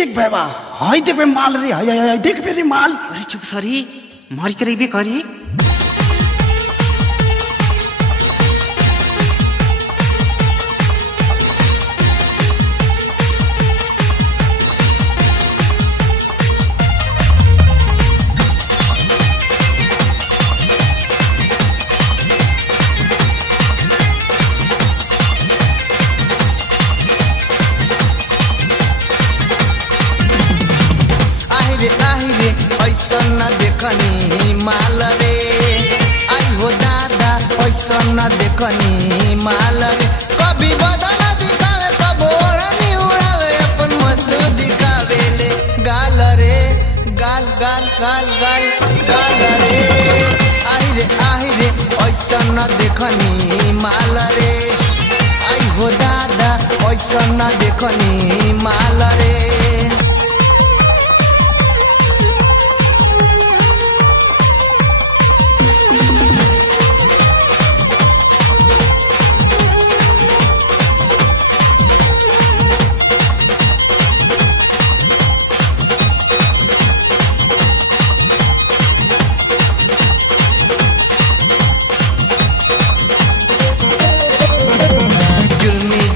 देख बाबा हाय देख बे माल रे हाय हाय देख बे रे माल। अरे चुप सारी मारी करे बे करी। ऐसा न देखनी माल रे आई हो दादा ऐसा न देखनी माल रे। कभी बदन दिखावे कभी ओढ़नी उड़ावे अपन मस्त दिखावे ले गाल रे गाल गाल गाल गाल गाल रे। आई रे ऐसा न देखनी माल रे आई हो दादा ऐसा न देखनी माल रे।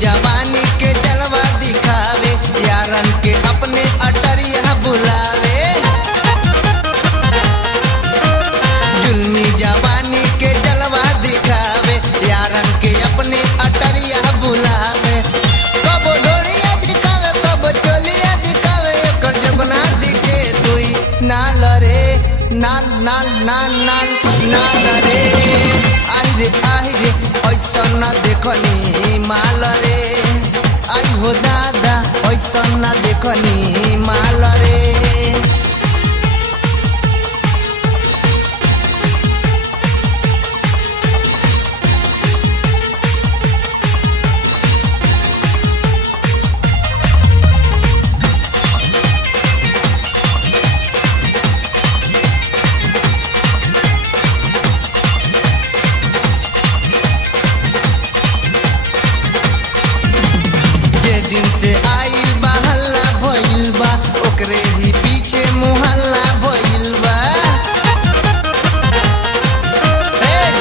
जवानी के जलवा दिखावे यारन के अपने अटरिया बुलावे। जुल्मी जवानी के जलवा दिखावे यारन के अपने अटरिया बुलावे। कब डोरिया दिखावे कब चोलिया दिखावे एकर जबना दिखे तुई नाल रे नाल नाल नाल नाल नाल रे। आई रे ऐसा न देखनी माल रे आई हो दादा ऐसा न देखनी माल रे। दिन से आइल बा हल्ला भइल बा ओकरे ही पीछे मुहल्ला भइल बा।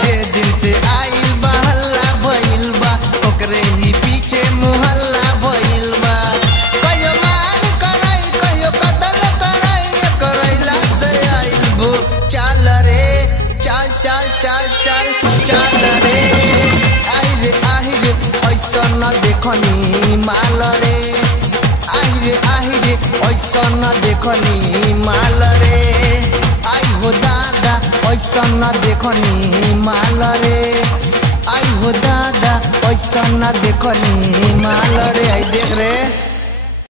जे दिन से आइल बा हल्ला भइल बा ओकरे ही पीछे मुहल्ला भइल बा। कहियो मार कराई कहियो कत्ल कराई करैला से आइल बो चाल रे चाल चाल चाल चाल चाल रे। आई रे ऐसा न देखनी माल रे आई रे ऐसा न देखनी माल रे आई हो दादा ऐसा न देखनी माल रे आई हो दादा ऐसा न देखनी माल रे। आई देख रे।